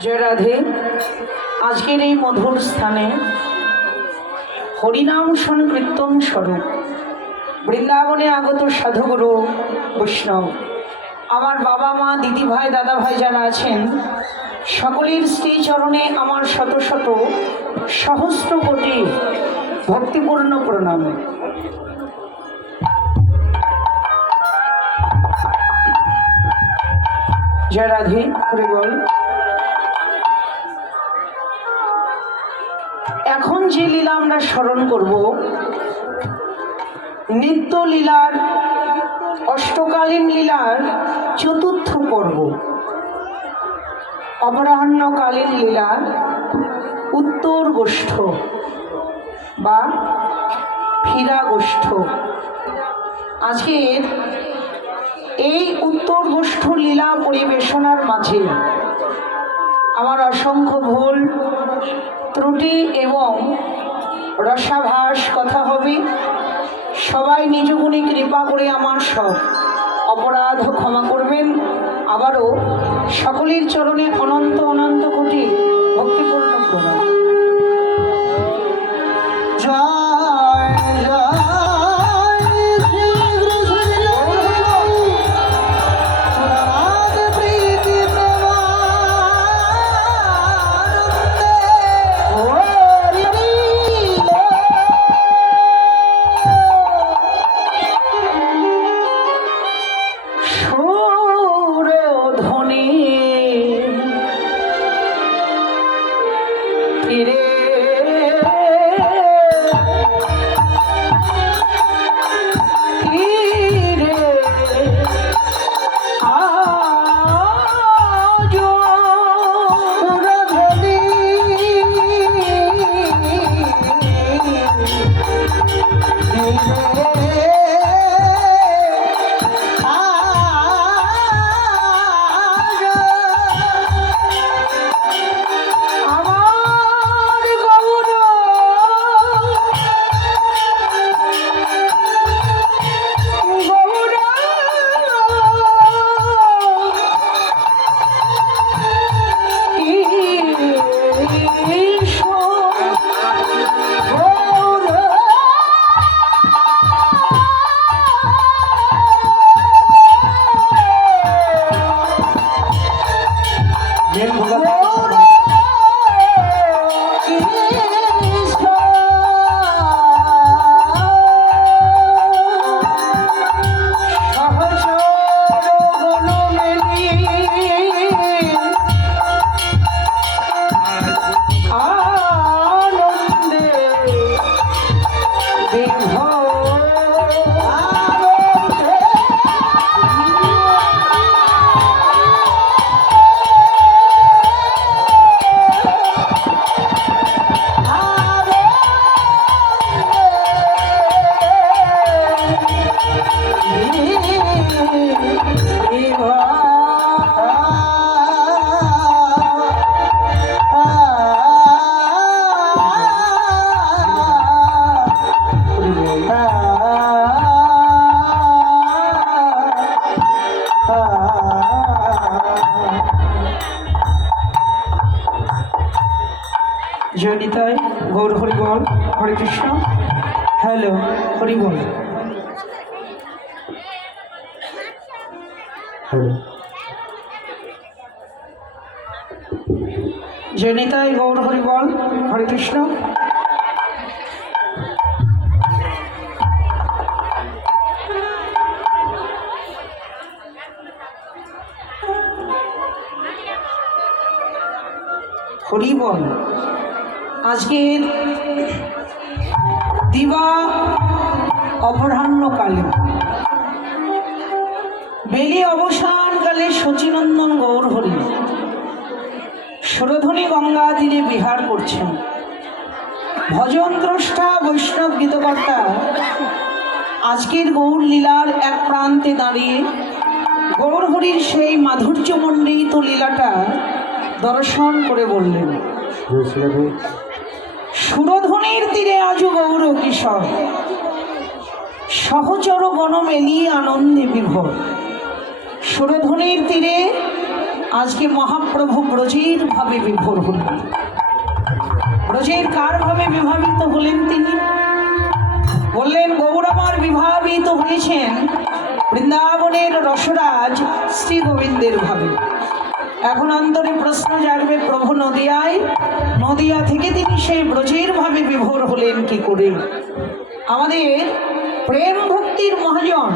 জয় রাধে। আজকের এই মধুর স্থানে হরিনাম সংকীর্তন স্বরূপ বৃন্দাবনে আগত সাধুগুরু বৈষ্ণব, আমার বাবা মা, দিদি ভাই, দাদা ভাই যারা আছেন, সকলের শ্রীচরণে আমার শত শত সহস্র কোটি ভক্তিপূর্ণ প্রণাম। জয় রাধে। হরি বল। এখন যে লীলা আমরা স্মরণ করব, নিত্য লীলার অষ্টকালীন লীলার চতুর্থ পর্ব, অপরাহ্নকালীন লীলার উত্তর গোষ্ঠ বা ফিরা গোষ্ঠ। আজকের এই উত্তর গোষ্ঠ লীলা পরিবেশনার মাঝে আমার অসংখ্য ভুল ত্রুটি এবং রসাভাস কথা হবে। সবাই নিজ গুণে কৃপা করে আমার সব অপরাধ ক্ষমা করবেন। আবারও সকলের চরণে অনন্ত অনন্ত কোটি ভক্তিপূর্ণ প্রণাম। জয় জয় জয়নিতাই গৌর হরি বল। হরে কৃষ্ণ। হ্যালো, হরি বল। জয়নিতাই গৌর হরি বল। হরে কৃষ্ণ। হরি বল। আজকের দিবা অপরাহ্নকালে বেলি অবসানকালে শচীনন্দন গৌর হরি সুরধ্বনি গঙ্গা তীরে বিহার করছেন। ভজন দ্রষ্টা বৈষ্ণব গীতকর্তা আজকের গৌর লীলার এক প্রান্তে দাঁড়িয়ে গৌর হরির সেই মাধুর্যমণ্ডিত লীলাটা দর্শন করে বললেন, সুরধ্বনির তীরে আজ গৌর কিশোর সহচর গণ মেলিয়ে আনন্দে বিভোর। সুরধ্বনির তীরে আজকে মহাপ্রভু ব্রজের ভাবে বিভোর হলেন। ব্রজের কার ভাবে বিভাবিত হলেন? তিনি বললেন, গৌর আমার বিভাবিত হয়েছেন বৃন্দাবনের রসরাজ শ্রী গোবিন্দের ভাবে। এখন অন্তরে প্রশ্ন জাগবে, প্রভু নদিয়ায়, নদিয়া থেকে তিনি সেই ব্রজের ভাবে বিভোর হলেন কি করে? আমাদের প্রেম ভক্তির মহাজন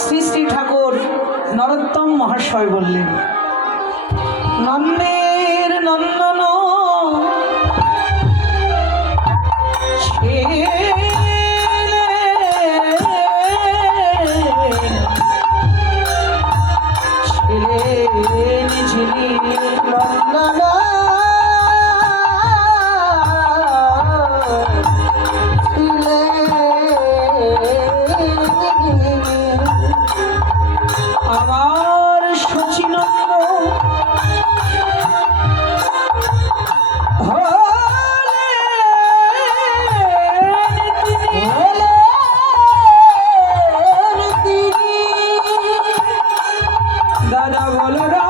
শ্রী শ্রী ঠাকুর নরোত্তম মহাশয় বললেন, নন্দের নন্দন আমার সচিনন্দ দাদা বলরা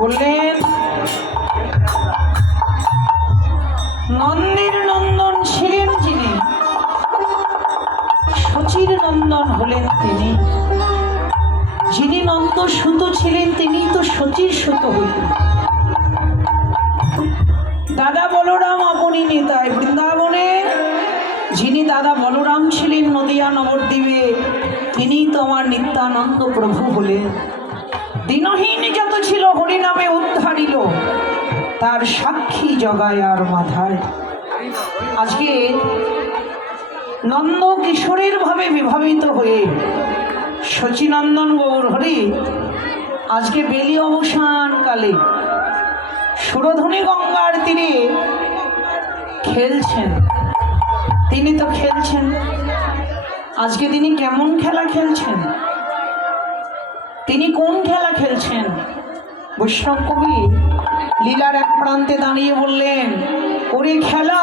বললেন, নন্দের নন্দন ছিলেন যিনি, শচীর নন্দন হলেন তিনি। যিনি নন্দ সুত ছিলেন তিনি তো শচীর সুত হইলেন। দাদা বলরাম আপনি নেতায় বৃন্দাবনে যিনি দাদা বলরাম ছিলেন নদিয়া নবদ্বীপে, তিনি তো আমার নিত্যানন্দ প্রভু হলেন। দিনহীন যত ছিল হরিনামে উদ্ধারিল, তার সাক্ষী জগায় আর মাথায়। আজকে নন্দ কিশোরের ভাবে বিভাবিত হয়ে শচীনন্দন গৌর হরি আজকে বেলি অবসান কালে সুরধনী গঙ্গার তীরে খেলছেন। তিনি তো খেলছেন, আজকে তিনি কেমন খেলা খেলছেন? তিনি কোন খেলা খেলছেন? বৈষ্ণব কবি লীলার এক প্রান্তে দাঁড়িয়ে বললেন, ওরে খেলা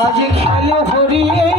আজ খেলে হরিয়ে